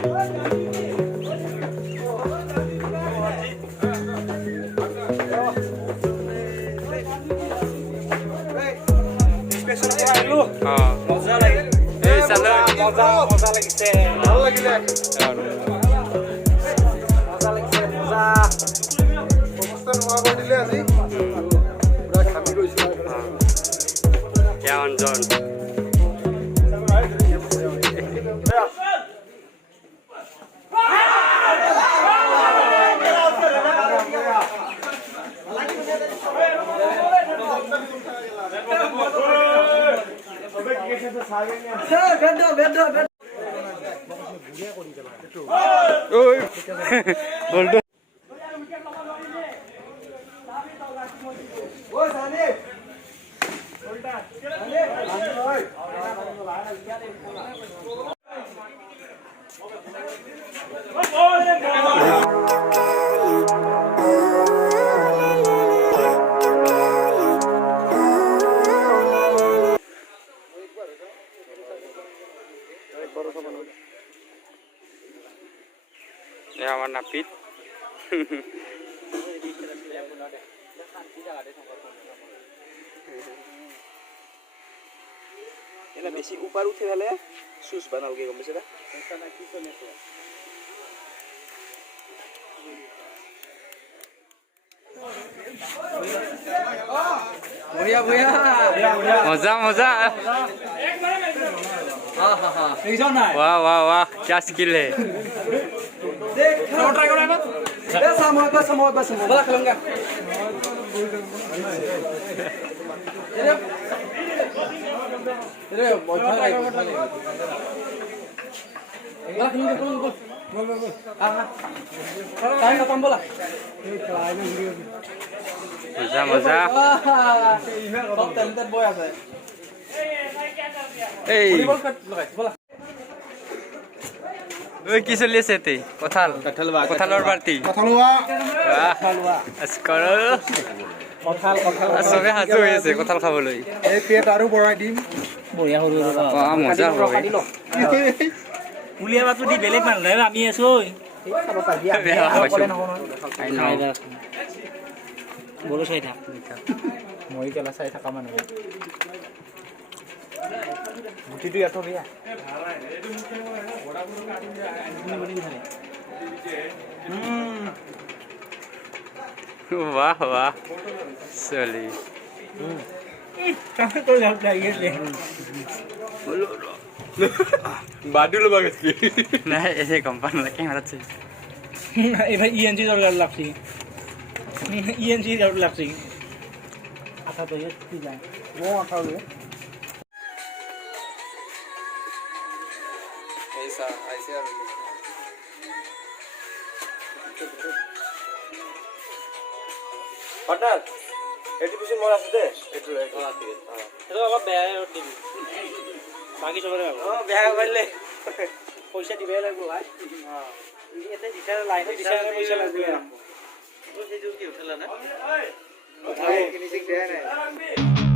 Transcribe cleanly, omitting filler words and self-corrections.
মজা লাগে মজা লাগিছে ভাল লাগিলে মজা লাগিছে মজা অৱস্থা নোহোৱা কৰি দিলে আজি পুৰা খামি গৈছো অঞ্জন আমাৰ নাপিত এনে বেছি উপাৰ উঠি ফেলে চুজ বানালগে গম পাইছে না বঢ়িয়া বঢ়িয়া মজা মজা वाह वाह वाह क्या स्किल है मजा मजा কি চলি আছে তে কঁঠাল কঁঠালৰ পাৰ্টি চবে সাজু হৈ আছে কঁঠাল খাবলৈ আৰু বঢ়াই দিম মজা হ'ব উলিয়া বাটো দি বেলেগ মানুহ আমি আছো বলো চাই থাক মই কেলা চাই থাকা মানুহ গুটিটো ইয়াত বিয়া वाह वाह चली বাদুল বাগত কি নাই এসে কোম্পানি ক্যামেরা আছে এবার ইএনজি দরকার লাগছে ইএনজি দরকার লাগছে আটা তো ये কি যায় ও আটা হলো ऐसा ऐसे आ হঠাৎ এটি পিছন মন আছে দে এটু এটা অলপ বেয়া দিবি বাকি সবরে বেয়া করলে পয়সা দিবে লাগবো ভাই এতে দিশার লাইনে দিশার পয়সা লাগবে তো সেই জন্য কি উঠলা না ফিনিশিং দেয় না